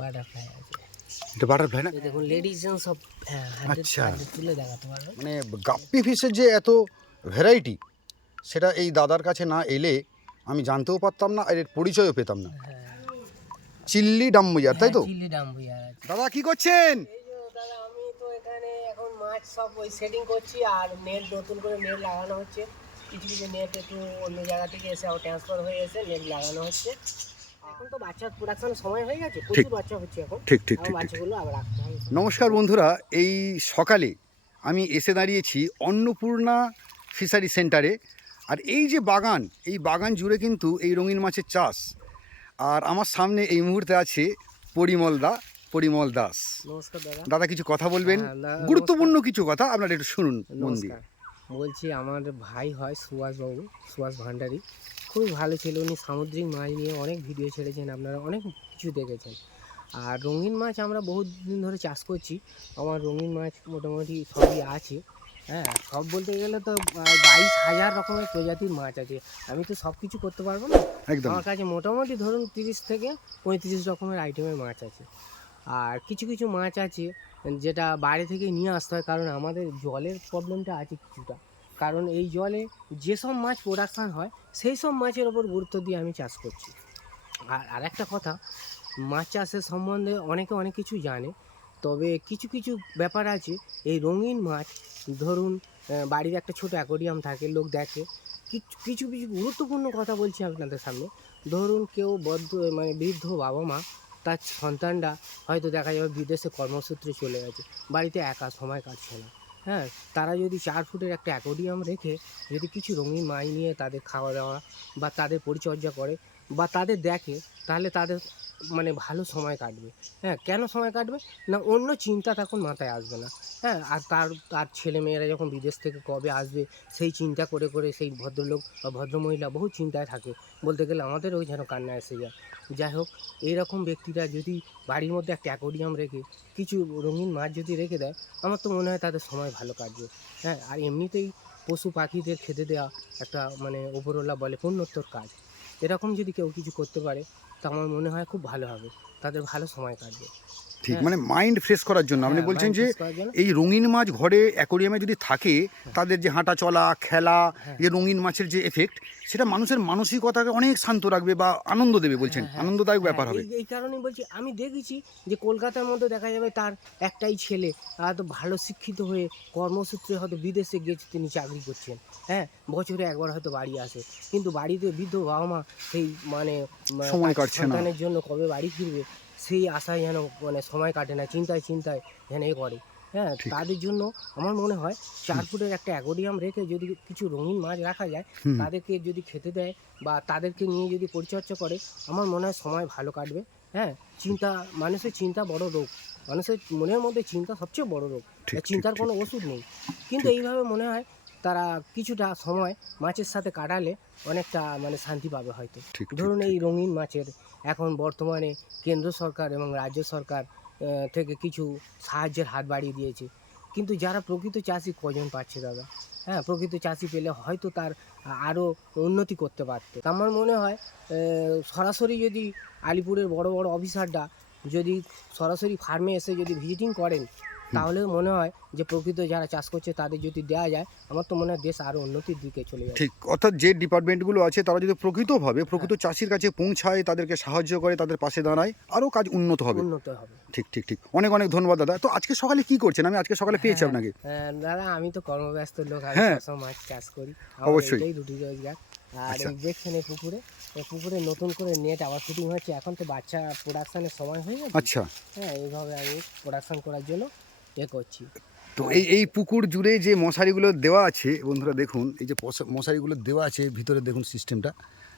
Butterfly আছে। এটা butterfly না? এই দেখুন লেডিস জেন্টস সব আচ্ছা। হাতে তুলে দেখাতে পারবেন। মানে গাপ্পি ফিশের যে এত ভ্যারাইটি, সেটা এই দাদার কাছে না এলে আমি জানতেও পারতাম না, আর এর পরিচয়ও পেতাম না। হ্যাঁ চিল্লি ডাম্বুইয়ার, তাই হ্যাঁ, তো? চিলি ডাম্বুইয়ার আছে। দাদা কি করছেন? এই যে দাদা আমি তো এখানে এখন মাছ সব ওই সেটিং করছি, আর নেট নতুন করে নেট লাগানো হচ্ছে। কিছু কিছু নেট একটু অন্য জায়গা থেকে এসে আবার ট্রান্সফার হয়ে এসে নেট লাগানো হচ্ছে। এখন তো বাচ্চার প্রোডাকশনের সময় হয়ে গেছে, প্রচুর বাচ্চা হচ্ছে এখন। ঠিক ঠিক এখন ঠিক ঠিক। বাচ্চাগুলো আবার রাখতে হবে। নমস্কার বন্ধুরা, এই সকালে আমি এসে দাঁড়িয়েছি অন্নপূর্ণা ফিশারি সেন্টারে। আর এই যে বাগান, এই বাগান জুড়ে কিন্তু এই রঙিন মাছের চাষ। আর আমার সামনে এই মুহূর্তে আছে পরিমল দাস। নমস্কার দাদা। দাদা কিছু কথা বলবেন, হ্যাঁ, দাদা, গুরুত্বপূর্ণ কিছু কথা, আপনারা একটু শুনুন মন দিয়ে। নমস্কার। বলছি আমার ভাই হয় সুভাষবাবু, সুভাষ ভান্ডারী। খুবই ভালো ছিল, উনি সামুদ্রিক মাছ নিয়ে অনেক ভিডিও ছেড়েছেন, আপনারা অনেক কিছু দেখেছেন। আর রঙিন মাছ আমরা বহুত দিন ধরে চাষ করছি। আমার রঙিন মাছ মোটামুটি সবই আছে। হ্যাঁ, সব বলতে গেলে তো 22,000 রকমের প্রজাতির মাছ আছে। আমি তো সব কিছু করতে পারবো না। একদম। আমার কাছে মোটামুটি ধরুন 30 থেকে 35 রকমের আইটেমের মাছ আছে। আর কিছু কিছু মাছ আছে যেটা বাইরে থেকে নিয়ে আসতে হয়, কারণ আমাদের জলের প্রবলেমটা আছে কিছুটা। কারণ এই জলে যেসব মাছ প্রোডাকশান হয় সেই সব মাছের ওপর গুরুত্ব দিয়ে আমি চাষ করছি। আর আরেকটা কথা, মাছ চাষের সম্বন্ধে অনেকে অনেক কিছু জানে, তবে কিছু কিছু ব্যাপার আছে। এই রঙিন মাছ ধরুন বাড়ির একটা ছোটো অ্যাকোরিয়াম থাকে, লোক দেখে। কিছু কিছু কিছু গুরুত্বপূর্ণ কথা বলছি আপনাদের সামনে। ধরুন কেউ মানে বৃদ্ধ বাবা মা, তার সন্তানরা হয়তো দেখা যাবে বিদেশে কর্মসূত্রে চলে গেছে, বাড়িতে একা সময় কাটছে না। হ্যাঁ, তারা যদি 4 ফুটের একটা অ্যাকোরিয়াম রেখে যদি কিছু রঙিন মাছ নিয়ে তাদের খাওয়া দাওয়া বা তাদের পরিচর্যা করে বা তাদের দেখে, তাহলে তাদের মানে ভালো সময় কাটবে। হ্যাঁ, কেন সময় কাটবে না, অন্য চিন্তা তখন মাথায় আসবে না। হ্যাঁ, আর তার ছেলেমেয়েরা যখন বিদেশ থেকে কবে আসবে সেই চিন্তা করে করে সেই ভদ্রলোক বা ভদ্রমহিলা বহু চিন্তায় থাকে। বলতে গেলে আমাদেরও যেন কান্না এসে যায়। যাই হোক, এইরকম ব্যক্তিরা যদি বাড়ির মধ্যে একটা অ্যাকোরিয়াম রেখে কিছু রঙিন মাছ যদি রেখে দেয়, আমার তো মনে হয় তাদের সময় ভালো কাটবে। হ্যাঁ, আর এমনিতেই পশু পাখিদের খেতে দেওয়া একটা মানে ওপরওয়ালা বলে পুণ্যোত্তর কাজ। এরকম যদি কেউ কিছু করতে পারে তা আমার মনে হয় খুব ভালো হবে, তাদের ভালো সময় কাটবে। ঠিক, হ্যাঁ মানে মাইন্ড ফ্রেশ করার জন্য আপনি হ্যাঁ, বলছেন মাইন্ড যে ফ্রেশ করার জন্য। এই রঙিন মাছ ঘরে অ্যাকোরিয়ামে যদি থাকে, তাদের যে হাঁটা চলা খেলা, হ্যাঁ যে রঙিন মাছের যে এফেক্ট, সেটা মানুষের মানসিকতাকে অনেক শান্ত রাখবে বা আনন্দ দেবে, বলছেন হ্যাঁ হ্যাঁ আনন্দদায়ক হ্যাঁ, ব্যাপার হবে। এই এই কারণেই বলছি। আমি দেখেছি যে কলকাতার মধ্যে দেখা যাবে তার একটাই ছেলে হয়তো ভালো শিক্ষিত হয়ে কর্মসূত্রে হয়তো বিদেশে গিয়েছে, তিনি চাকরি করছেন। হ্যাঁ, বছরে একবার হয়তো বাড়ি আসে, কিন্তু বাড়িতে বৃদ্ধ বাবা মা সেই মানে সময় তার কাটছে না। সন্তানের জন্য কবে বাড়ি ফিরবে সেই আশায় যেন মানে সময় কাটে না, চিন্তায় চিন্তায় যেন এ করে। হ্যাঁ, ঠিক। তাদের জন্য আমার মনে হয় 4 ফুটের একটা অ্যাকোরিয়াম রেখে যদি কিছু রঙিন মাছ রাখা যায়, হুম। তাদেরকে যদি খেতে দেয় বা তাদেরকে নিয়ে যদি পরিচর্যা করে, আমার মনে হয় সময় ভালো কাটবে। হ্যাঁ, চিন্তা, মানুষের চিন্তা বড় রোগ। মানুষের মনের মধ্যে চিন্তা সবচেয়ে বড় রোগ। ঠিক ঠিক চিন্তার ঠিক কোনো ওষুধ নেই। কিন্তু ঠিক। এইভাবে মনে হয় তারা কিছুটা সময় মাছের সাথে কাটালে অনেকটা মানে শান্তি পাবে হয়তো। ঠিক ঠিক ধরুন এই ঠিক। রঙিন মাছের এখন বর্তমানে কেন্দ্র সরকার এবং রাজ্য সরকার থেকে কিছু সাহায্যের হাত বাড়িয়ে দিয়েছে। কিন্তু যারা প্রকৃত চাষি কজন পাচ্ছে দাদা? হ্যাঁ, প্রকৃত চাষি পেলে হয়তো তার আরও উন্নতি করতে পারত। আমার মনে হয় সরাসরি যদি আলিপুরের বড় বড় অফিসাররা যদি সরাসরি ফার্মে এসে যদি ভিজিটিং করেন, তাহলে মনে হয় যে প্রকৃত যারা চাষ করছে তাদের যদি দেওয়া যায়, আমার তো মনে হয় দেশ আরও উন্নতির দিকে চলে যাবে। ঠিক, অর্থাৎ যে ডিপার্টমেন্টগুলো আছে তারা যদি প্রকৃতভাবে হ্যাঁ, প্রকৃত চাষির কাছে পৌঁছায়, তাদেরকে সাহায্য করে, তাদের পাশে দাঁড়ায়, আরও কাজ উন্নত হবে। উন্নত হবে। ঠিক ঠিক ঠিক, অনেক অনেক ধন্যবাদ দাদা। তো আজকে সকালে কি করছেন? আমি আজকে সকালে পেয়েছি হ্যাঁ, আপনাকে। দাদা আমি তো কর্মব্যস্ত লোক, আমি হ্যাঁ, সবসময় মাছ চাষ করি। আমার অবশ্যই। এইটাই রুটি রোজগার। আর আচ্ছা এই দেখছেন এই পুকুরে, এই পুকুরে নতুন করে নেট আবার ফিটিং হচ্ছে। এখন তো বাচ্চা প্রোডাকশানের সময় হয়ে গেছে। আচ্ছা। হ্যাঁ, এইভাবে আমি প্রোডাকশান করার জন্য করছি। তো আর এই এই পুকুর জুড়ে যে মশারিগুলো দেওয়া আছে বন্ধুরা, দেখুন এই যে মশারিগুলো দেওয়া আছে ভিতরে, দেখুন সিস্টেমটা।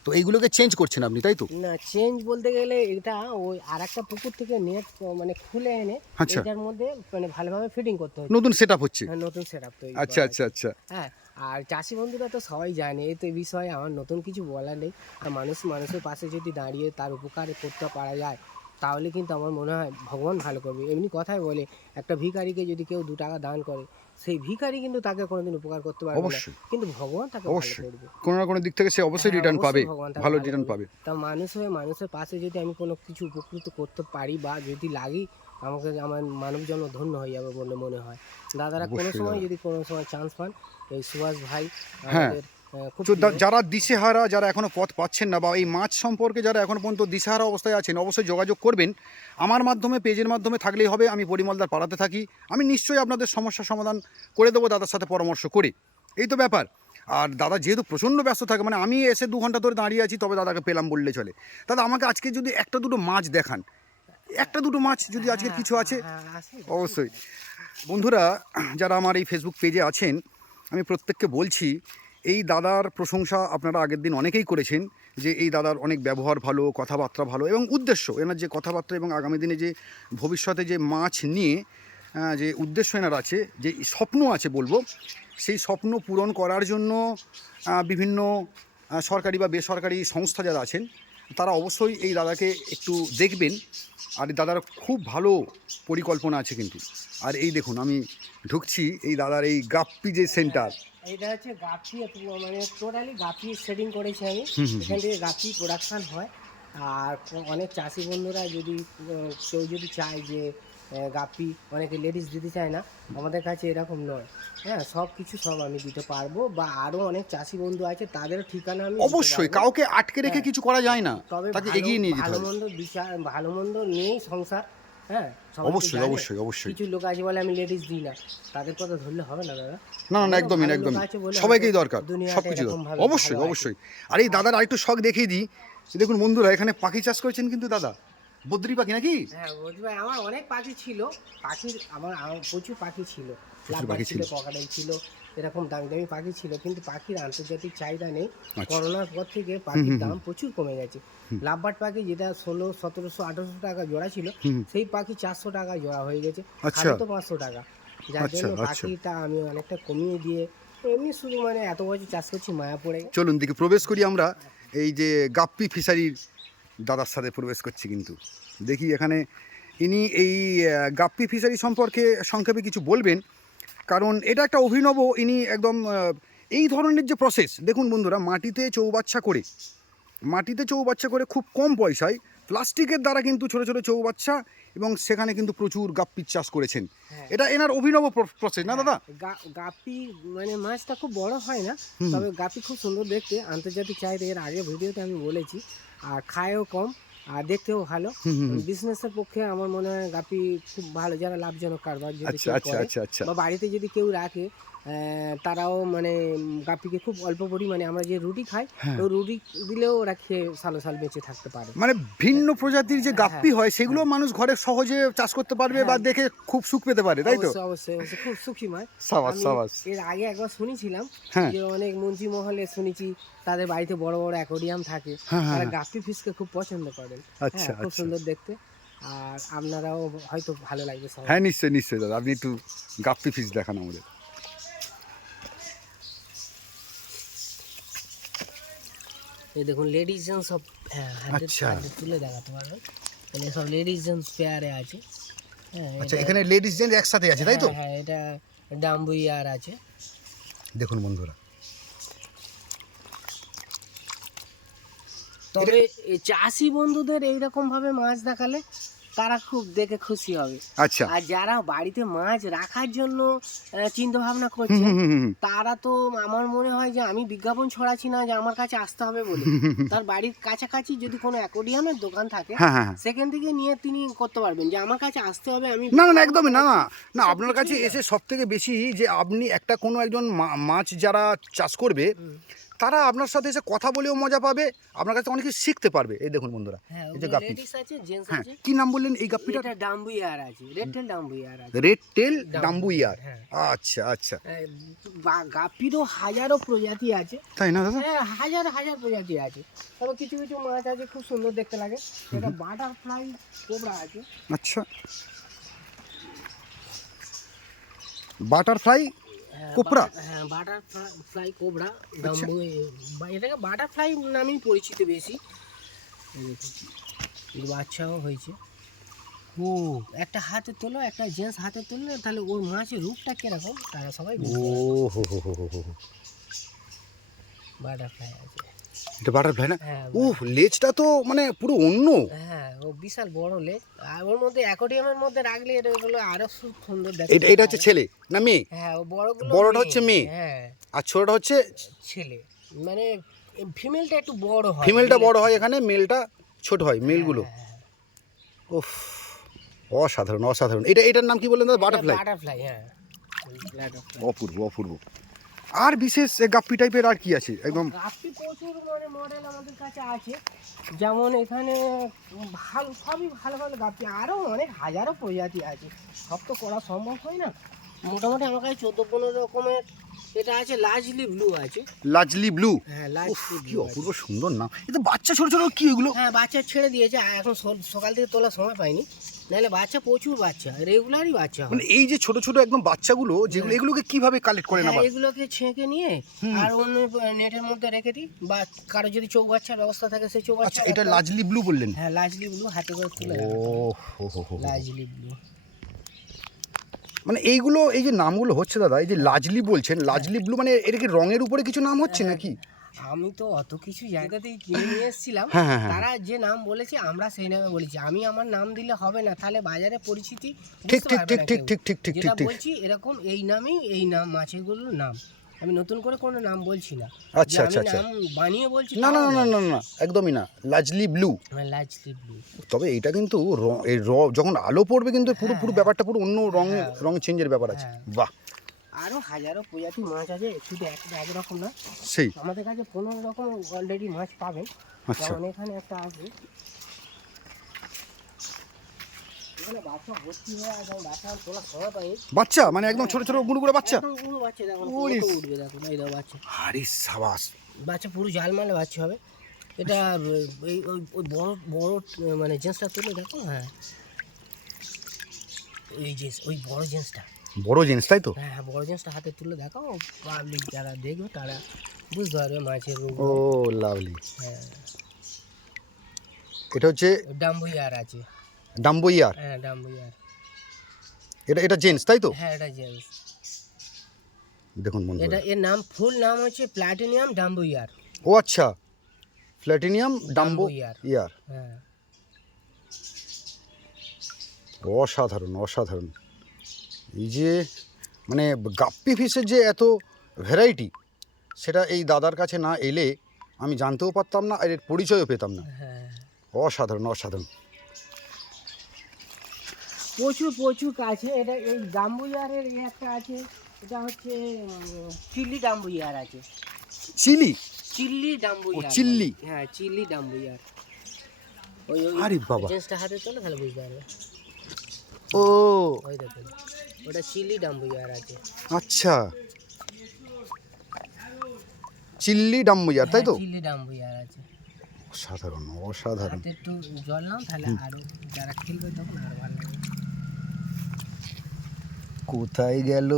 তো এইগুলোকে চেঞ্জ করছেন আপনি, তাই তো? না, চেঞ্জ বলতে গেলে এটা ওই আরেকটা পুকুর থেকে নেট মানে খুলে এনে আচ্ছা, এইটার মধ্যে মানে ভালোভাবে ফিটিং করতে হচ্ছে। নতুন সেট আপ হচ্ছে। হ্যাঁ, নতুন সেটআপ তৈরি আচ্ছা করা আচ্ছা আছে। আচ্ছা। হ্যাঁ, আর চাষি বন্ধুরা তো সবাই জানে, এই তো এই বিষয়ে আমার নতুন কিছু বলার নেই। আর মানুষের পাশে যদি দাঁড়িয়ে তার উপকার করতে পারা যায়, তাহলে কিন্তু আমার মনে হয় ভগবান ভালো করবে। এমনি কথায় বলে একটা ভিখারিকে যদি কেউ 2 টাকা দান করে, সেই ভিখারি কিন্তু তাকে কোনোদিন উপকার করতে পারবে না, অবশ্যই কিন্তু ভগবান তাকে ভালো অবশ্যই করবে। কোনো না কোনো দিক থেকে সে অবশ্যই হ্যাঁ, রিটার্ন পাবে, অবশ্যই ভগবান তাকে ভালো ভালো রিটার্ন করবে। পাবে। তা মানুষ হয়ে মানুষের পাশে যদি আমি কোনো কিছু উপকৃত করতে পারি বা যদি লাগি, আমাকে আমার মানব জন্ম ধন্য হয়ে যাবে বলে মনে হয়। দাদারা কোনো অবশ্যই সময় দাদা। যদি কোনো সময় চান্স পান, এই সুভাষ ভাই হ্যাঁ, আমাদের খুব তো প্রিয়। যারা দিশেহারা, যারা এখনো পথ পাচ্ছেন না বা এই মাছ সম্পর্কে যারা এখনো পর্যন্ত দিশেহারা অবস্থায় আছেন, অবশ্যই যোগাযোগ করবেন আমার মাধ্যমে, পেজের মাধ্যমে থাকলেই হবে। আমি পরিমলদার পাড়াতে থাকি, আমি নিশ্চয়ই আপনাদের সমস্যার সমাধান করে দেবো দাদার সাথে পরামর্শ করে। এই তো ব্যাপার। আর দাদা যেহেতু প্রচণ্ড ব্যস্ত থাকে, মানে আমি এসে 2 ঘন্টা ধরে দাঁড়িয়ে আছি, তবে দাদাকে পেলাম বললে চলে। দাদা আমাকে আজকে যদি একটা দুটো মাছ দেখান, একটা দুটো মাছ যদি আজকের হ্যাঁ, কিছু আছে। হ্যাঁ, আছে। অবশ্যই বন্ধুরা, যারা আমার এই ফেসবুক পেজে আছেন, আমি প্রত্যেককে বলছি, এই দাদার প্রশংসা আপনারা আগের দিন অনেকেই করেছেন, যে এই দাদার অনেক ব্যবহার ভালো, কথাবার্তা ভালো, এবং উদ্দেশ্য এনার যে কথাবার্তা এবং আগামী দিনে যে ভবিষ্যতে যে মাছ নিয়ে যে উদ্দেশ্য এনার আছে, যে স্বপ্ন আছে বলবো, সেই স্বপ্ন পূরণ করার জন্য বিভিন্ন সরকারি বা বেসরকারি সংস্থা যারা আছেন, তারা অবশ্যই এই দাদাকে একটু দেখবেন। আর এই দাদার খুব ভালো পরিকল্পনা আছে কিন্তু। আর এই দেখুন, আমি ঢুকছি এই দাদার এই গাপ্পি যে সেন্টার। এটা হচ্ছে গাপ্পি, মানে টোটালি গাপ্পি সেটিং করেছি আমি। হুম হুম এখান থেকে গাপ্পি প্রোডাকশান হয়। আর অনেক চাষি বন্ধুরা যদি কেউ যদি চায় যে গাপ্পি, অনেকে লেডিস দিতে চায় না, আমাদের কাছে এরকম নয়। হ্যাঁ, সব কিছু সব আমি দিতে পারবো, বা আরও অনেক চাষি বন্ধু আছে তাদের ঠিকানা আমি দিতে অবশ্যই পারবো। কাউকে আটকে রেখে হ্যাঁ, কিছু করা যায় না, তবে তাকে ভালো এগিয়ে নিয়ে যেতে ভালো হবে। মন্দ বিচার, ভালো মন্দ নিয়েই সংসার। হ্যাঁ, সবাই তো অবশ্যই জানে। অবশ্যই অবশ্যই। কিছু লোক আছে বলে আমি লেডিস দিই না, তাদের কথা ধরলে হবে না দাদা। না না না, আমারও একদমই না, ভালো লোক একদমই আছে বলে সবাইকেই হয়তো দরকার, সব দুনিয়াটা কিছু এরকম দরকার, ভাবে অবশ্যই ভালো আছে। অবশ্যই। আর এই দাদার আরেকটু শখ দেখিয়ে দিই, দেখুন বন্ধুরা, এখানে পাখি চাষ করেছেন কিন্তু দাদা, বদ্রি পাখি নাকি? হ্যাঁ বলছি ভাই, আমার অনেক পাখি ছিল। আমার প্রচুর পাখি ছিল। প্রচুর লাভবার্ড পাখি ছিল, ছিল। ককাটেল ছিল, এরকম দামি দামি পাখি ছিল, কিন্তু পাখির আন্তর্জাতিক চাহিদা নেই। আচ্ছা। করোনার পর থেকে হুম পাখির হুম হুম দাম প্রচুর কমে গেছে। লাভবার্ড পাখি যেটা 1600, 1700, 1800 টাকা জোড়া ছিল, হুম। সেই পাখি 400 টাকা জোড়া হয়ে গেছে। আচ্ছা খাবে তো 500 টাকা। যার আচ্ছা জন্য আচ্ছা। পাখিটা আমি অনেকটা কমিয়ে দিয়ে এমনি শুধু মানে এত বছর চাষ করছি, মায়া পড়ে গেছে। চলুন দিকে প্রবেশ করি আমরা। এই যে গাপ্পি ফিশারির দাদার সাথে প্রবেশ করছি কিন্তু, দেখি এখানে ইনি এই গাপ্পি ফিশারি সম্পর্কে সংক্ষেপে কিছু বলবেন। কারণ এটা একটা অভিনব, ইনি একদম এই ধরনের যে প্রসেস, দেখুন বন্ধুরা, মাটিতে চৌবাচ্চা করে খুব কম পয়সায় প্লাস্টিকের দ্বারা কিন্তু ছোটো ছোটো চৌবাচ্চা, এবং সেখানে কিন্তু প্রচুর গাপ্পির চাষ করেছেন। হ্যাঁ, এটা এনার অভিনব প্রসেস না দাদা? গাপ্পি মানে মাছটা খুব বড় হয় না, হুম তবে গাপ্পি খুব সুন্দর দেখতে, আন্তর্জাতিক চাহিদা, এর আগে ভিডিওতে আমি বলেছি। আর খায়ও কম, আর দেখতেও ভালো। হুম হুম হুম। বিজনেসের পক্ষে আমার মনে হয় গাপ্পি খুব ভালো, যারা লাভজনক কারবার যদি আচ্ছা কেউ আচ্ছা করে আচ্ছা আচ্ছা। বা বাড়িতে যদি কেউ রাখে, তারাও মানে গাপ্পিকে খুব অল্প পরিমাণে, আমরা যে রুটি খাই, হ্যাঁ, ওই রুটি দিলেও ওরা খেয়ে সালো সাল বেঁচে থাকতে পারে। মানে ভিন্ন প্রজাতির যে হ্যাঁ, গাপ্পি হয়, সেগুলো হ্যাঁ, মানুষ ঘরে সহজে চাষ করতে পারবে বা হ্যাঁ, দেখে খুব সুখ পেতে পারে, তাই তো? অবশ্যই অবশ্যই অবশ্যই, খুব সুখী মাছ। সাবাস আমি সাবাস। এর আগে একবার শুনেছিলাম হ্যাঁ যে অনেক মন্ত্রী মহলে শুনেছি তাদের বাড়িতে বড় বড় অ্যাকোরিয়াম থাকে, হ্যাঁ হ্যাঁ তারা হ্যাঁ। গাপ্পি ফিশকে খুব পছন্দ করেন। আচ্ছা হ্যাঁ, খুব আচ্ছা। সুন্দর দেখতে। আর আপনারাও হয়তো ভালো লাগবে সবাই। হ্যাঁ নিশ্চয়ই নিশ্চয়ই দাদা, আপনি একটু গাপ্পি ফিশ দেখান আমাদের। এই দেখুন লেডিস জেন্টস সব, হ্যাঁ, আচ্ছা। তুলে দেখাতে পারবেন। এখানে সব লেডিস জেন্টস পেয়ারে আছে। হ্যাঁ, আচ্ছা, এটা, এখানে লেডিস জেন্টস একসাথে আছে, তাই তো? হ্যাঁ, হ্যাঁ, এটা ডাম্বুইয়ার আছে। দেখুন বন্ধুরা, তবে এই চাষি বন্ধুদের এইরকম ভাবে মাছ দেখালে তারা খুব দেখে খুশি হবে। আচ্ছা। আর যারা বাড়িতে মাছ রাখার জন্য চিন্তা ভাবনা হুম করছে, হুম হুম হুম। তারা তো, আমার মনে হয় যে আমি বিজ্ঞাপন ছড়াচ্ছি না যে আমার কাছে আসতে হবে বলে। তার বাড়ির কাছাকাছি যদি কোনো অ্যাকোরিয়ামের দোকান থাকে, হ্যাঁ হ্যাঁ হ্যাঁ। সেখান থেকে নিয়ে তিনি করতে পারবেন যে আমার কাছে আসতে হবে, আমি না না না, বিজ্ঞাপন একদমই না না ছড়াচ্ছি, না, এসব আপনার কাছে কিছুই না। এসে সব থেকে বেশি যে আপনি একটা কোনো একজন মাছ যারা চাষ করবে, হুম। তারা আপনার সাথে এসে কথা বলেও মজা পাবে, আপনার কাছে অনেক কিছু শিখতে পারবে। এই দেখুন বন্ধুরা, হ্যাঁ, এই যে গাপ্পি। লেডিস আছে, জেন্টস হ্যাঁ, আছে। কি নাম বললেন এই গাপ্পিটার? এটা ডাম্বুইয়ার আছে, রেড টেল ডাম্বুইয়ার আছে। রেড টেল ডাম্বুইয়ার, ডাম্বুইয়ার। হ্যাঁ। আচ্ছা আচ্ছা। গাপ্পিরও হাজারো প্রজাতি আছে। তাই না দাদা? হ্যাঁ, হাজার হাজার প্রজাতি আছে। তবে কিছু কিছু মাছ আছে খুব সুন্দর দেখতে লাগে। এটা বাটারফ্লাই কোবরা আছে। আচ্ছা, বাটারফ্লাই কোবরা। হ্যাঁ, বাটারফ্লাই কোবরা, ডাম্বু, এটাকে বাটারফ্লাই নামেই পরিচিত বেশি। এই দেখুন, এর বাচ্চাও হয়েছে। ও একটা হাতে তোলো, একটা জেন্টস হাতে তুললে তাহলে ওর মাছের রূপটা কিরকম তারা সবাই ও হো হো হো হো হো। বাটারফ্লাই আছে। এটা বাটারফ্লাই না? হ্যাঁ উফ, লেজটা তো মানে পুরো অন্য। হ্যাঁ, ও বিশাল বড় লেজ। আর ওর মধ্যে অ্যাকোয়ারিয়ামের মধ্যে রাখলে এগুলো আরো সুন্দর এটা দেখতে। এটা হচ্ছে ছেলে না মেয়ে? হ্যাঁ, ও বড়গুলো বড়টা হচ্ছে মেয়ে, হ্যাঁ, আর ছোটটা হচ্ছে ছেলে। মানে ফিমেলটা একটু বড় হয়, ফিমেলটা বড় হয় এখানে, মেলটা ছোট হয় মেলগুলো। হ্যাঁ, উফ, অসাধারণ অসাধারণ। এটার নাম কি বললেন দাদা? বাটারফ্লাই। বাটারফ্লাই, হ্যাঁ, বাটারফ্লাই। অপূর্ব অপূর্ব। আর বিশেষ গাপ্পি টাইপের আর কি আছে একদম? গাপ্পি প্রচুর মানে মডেল আমাদের কাছে আছে, যেমন এখানে ভালো সবই ভালো ভালো গাপ্পি, আরও অনেক হাজারো প্রজাতি আছে, সব তো করা সম্ভব হয় না। মোটামুটি আমার কাছে 14-15 রকমের এটা আছে। লার্জলি ব্লু আছে। লাজলি ব্লু। হ্যাঁ, উফ, লার্জলি কি ব্লু অপূর্ব সুন্দর নাম। এটা বাচ্চা ছোট ছোট কি এগুলো? হ্যাঁ, বাচ্চা ছেড়ে দিয়েছে, আর এখন সকাল থেকে তোলার সময় পাইনি, নাহলে বাচ্চা প্রচুর বাচ্চা, রেগুলারই বাচ্চা হয়। মানে এই যে ছোট ছোট একদম বাচ্চাগুলো যেগুলো, এগুলোকে কিভাবে কালেক্ট করেন হ্যাঁ, আবার? এগুলোকে ছেঁকে নিয়ে আর অন্য নেটের মধ্যে রেখে দিই, বা কারো যদি চৌবাচ্চার ব্যবস্থা থাকে সেই চৌবাচ্চা। আচ্ছা, এটা লাজলি ব্লু বললেন? হ্যাঁ, লার্জলি ব্লু হাতে করে তুলে ও হো হো হো। Largely blue. মানে এইগুলো, এই যে নামগুলো হচ্ছে দাদা, এই যে লাজলি বলছেন, লাজলি ব্লু মানে এটা কি রঙের উপরে কিছু নাম হচ্ছে নাকি? আমি তো অত কিছু জায়গা থেকে কিনে নিয়ে এসেছিলাম, হ্যাঁ, হ্যাঁ, হ্যাঁ। তারা যে নাম বলেছে আমরা সেই নামে বলেছি। আমি আমার নাম দিলে হবে না, তাহলে বাজারে পরিচিতি ঠিক বুঝতে ঠিক পারবে ঠিক না ঠিক কেউ। ঠিক ঠিক ঠিক যেটা ঠিক। বলছি এরকম এই নামই, এই নাম মাছেরগুলোর নাম, আমি নতুন করে কোনো নাম বলছি না। আচ্ছা, যে আচ্ছা, আমি আচ্ছা। নাম বানিয়ে বলছি না না তাও না না নয়। না না, একদমই না, লাজলি ব্লু। হ্যাঁ, লার্জলি ব্লু। তবে এটা কিন্তু যখন আলো পড়বে কিন্তু পুরো পুরো ব্যাপারটা পুরো অন্য রং চেঞ্জের ব্যাপার আছে। হ্যাঁ। বাহ, আরও হাজারো প্রজাতি মাছ আছে, শুধু একরকম না। সেই। আমাদের কাছে 15 রকম অলরেডি মাছ পাবেন। আচ্ছা। যেমন এখানে একটা আছে, এখানে বাচ্চা ভর্তি হয়ে আছে, আমি বাচ্চা তোলার সময় পাই। বাচ্চা মানে একদম ছোট ছোট গুঁড়ো গুঁড়ো বাচ্চা? একদম পুরো বাচ্চা, দেখুন ওরে কত উঠবে, দেখুন এই দেখো বাচ্চা। আরে সাবাস। বাচ্চা পুরো জালমালে বাচ্চা হবে। এটা এই ওই বড় বড় মানে জেন্সটা তুলে দেখো। হ্যাঁ, ওই যে ওই বড় জেন্সটা। বড় জিনিস তাই তো? হ্যাঁ হ্যাঁ, বড় জেন্সটা হাতে তুলে দেখাও, পাবলিক যারা দেখবে তারা বুঝতে পারবে মাছের রূপ। ও লাভলি। হ্যাঁ, এটা হচ্ছে ডাম্বুইয়ার আছে। ডাম্বইয়ার। হ্যাঁ, ডাম্বুইয়ার। এটা জেন্টস তাই তো? হ্যাঁ, এটা জেন্স। দেখুন এটা বন্ধুরা। এর নাম, ফুল নাম হচ্ছে প্লাটিনিয়াম ডাম্বুইয়ার। ও আচ্ছা, প্ল্যাটিনিয়াম ডাম্বো ডাম্বুইয়ার। ইয়ার। হ্যাঁ, অসাধারণ অসাধারণ। এই যে মানে গাপ্পি ফিশের যে এত ভ্যারাইটি, সেটা এই দাদার কাছে না এলে আমি জানতেও পারতাম না, আর এর পরিচয়ও পেতাম না। হ্যাঁ, অসাধারণ অসাধারণ। প্রচুর প্রচুর আছে। এটা এই ডাম্বুইয়ারের একটা আছে, এটা হচ্ছে চিল্লি ডাম্বুইয়ার আছে। চিলি? চিল্লি ডাম্বুইয়ার। চিল্লি? হ্যাঁ, চিল্লি ডাম্বুইয়ার। ওই আরে বাবা। জেন্সটা হাতে তোলে তাহলে বুঝতে পারবে। ও ওই দেখুন, ওটা চিল্লি ডাম্বুইয়ার আছে। আচ্ছা, চিল্লি ডাম্বুইয়ার তাই তো? হ্যাঁ, চিল্লি ডাম্বুইয়ার আছে। অসাধারণ অসাধারণ। হাতে একটু জল নাও, তাহলে আরো যারা খেলবে তখন আরো ভালো লাগবে। কোথায় গেল?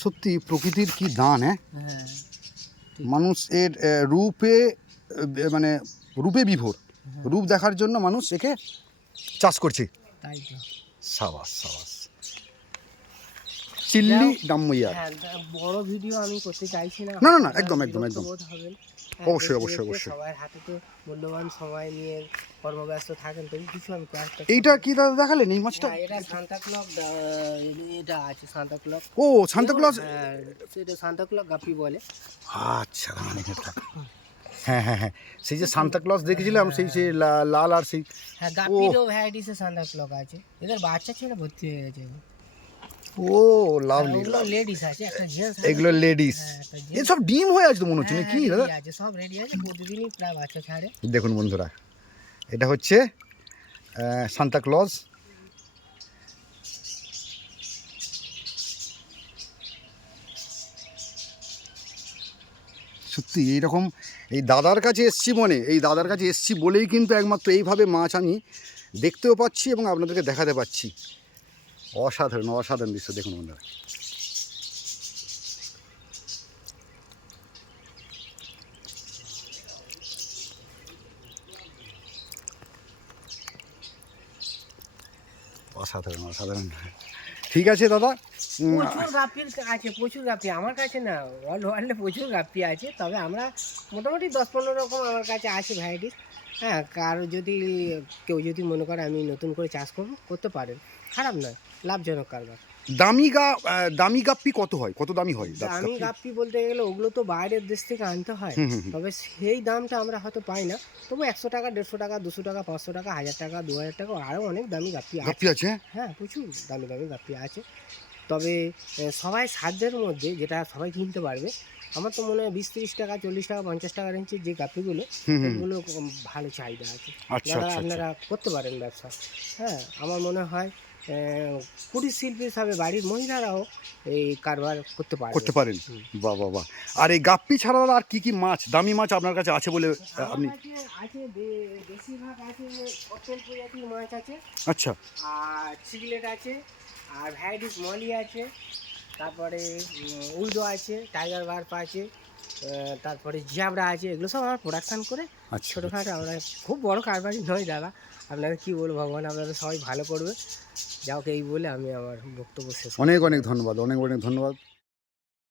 সত্যি প্রকৃতির কি দান। হ্যাঁ, হ্যাঁ, মানুষ এর রূপে মানে রূপে বিভোর। রূপ দেখার জন্য মানুষ একে চাষ করছে। তাই তো। সাবাস সাবাস। চিল্লি ডাম্বুইয়ার। হ্যাঁ, বড় ভিডিও আমি করতে চাইছি না। না, না, না, একদম, একদম, একদম। বোধ হবেন। অবশ্যই, দেখতে অবশ্যই, দেখতে অবশ্যই। সবার হাতে তো মূল্যবান সময় নিয়ে কর্মব্যস্ত থাকেন, তো কিছু আমি কয়েকটা। এইটা কি দাদা দেখালেন এই মাছটা? হ্যাঁ, এটা সান্তা ক্লজ। এটা আছে সান্তা ক্লজ। ও সান্তা ক্লজ। হ্যাঁ, সেটা সান্তা ক্লজ গাপ্পি বলে। আচ্ছা, হ্যাঁ হ্যাঁ হ্যাঁ, সেই যে সান্তা ক্লজ দেখেছিলাম, সেই যে লাল আর সেই। হ্যাঁ, গাপ্পিরও ভ্যারাইটিসে সান্তা ক্লজ আছে। এদের বাচ্চা ছেড়ে ভর্তি হয়ে গেছে। ও লাভলি। ওগুলো লেডিস আছে, একটা জেন্টস। এগুলো লেডিস। হ্যাঁ, এ সব ডিম হয়ে আছে তো মনে হচ্ছে নাকি দাদা? আছে, সব রেডি আছে, প্রতিদিনই প্রায় বাচ্চা ছাড়ে। দেখুন বন্ধুরা, এটা হচ্ছে সান্তা ক্লজ। সত্যি এইরকম এই দাদার কাছে এসছি, এই দাদার কাছে এসছি বলেই কিন্তু একমাত্র এইভাবে মাছ আমি দেখতেও পাচ্ছি এবং আপনাদেরকে দেখাতে পাচ্ছি। অসাধারণ অসাধারণ দৃশ্য দেখুন বন্ধুরা। অসাধারণ অসাধারণ। ঠিক আছে দাদা, প্রচুর গাপ্পি আছে, প্রচুর গাপ্পি আমার কাছে না, অল ওয়ার্ল্ডে প্রচুর গাপ্পি আছে। তবে আমরা মোটামুটি 10-15 রকম আমার কাছে আছে ভ্যারাইটিস। হ্যাঁ, কারো যদি কেউ যদি মনে করে আমি নতুন করে চাষ করবো, করতে পারেন, খারাপ নয়, লাভজনক কারবার। দামি গাপ্পি কত হয়, কত দামি হয় দামি গাপ্পি বলতে গেলে ওগুলো তো বাইরের দেশ থেকে আনতে হয়। তবে সেই দামটা আমরা হয়তো পাই না। তবু 100 টাকা, 150 টাকা, 200 টাকা, 500 টাকা, 1000 টাকা, 2000 টাকা, আরও অনেক দামি গাপ্পি গাপ্পি আছে। আছে? হ্যাঁ, প্রচুর দামি দামি গাপ্পি আছে। তবে সবাই সাধ্যের মধ্যে যেটা সবাই কিনতে পারবে, আমার তো মনে হয় 20-30 টাকা, 40 টাকা, 50 টাকা রেঞ্জের যে গাপ্পিগুলো, এগুলো ভালো চাহিদা আছে। আচ্ছা দাদা আচ্ছা আচ্ছা। আপনারা করতে পারেন ব্যবসা। হ্যাঁ, আমার মনে হয় কুটির শিল্পী হিসাবে বাড়ির মহিলারাও এই কারবার করতে পারবে। করতে পারেন? বাহ বাহ বাহ। আর এই গাপ্পি ছাড়া দাদা আর কি কি মাছ, দামি মাছ আপনার কাছে আছে বলে আমার আপনি? কাছে আছে বেশিরভাগ আছে ককটেল প্রজাতির মাছ আছে, আচ্ছা আর সিগলেট আছে, আর ভ্যারাইটিস মলি আছে, তারপরে উলডো আছে, টাইগার বার্প আছে, তারপরে জ্যাবরা আছে। এগুলো সব আমরা প্রোডাকশান করে আচ্ছা। ছোটোখাটো, আমরা খুব বড় কারবারি নয় দাদা। আপনারা কী বলবো, ভগবান আপনারা সবাই ভালো করবে। যাও এই বলে আমি আমার বক্তব্য শেষ করছি। অনেক অনেক ধন্যবাদ, অনেক অনেক ধন্যবাদ।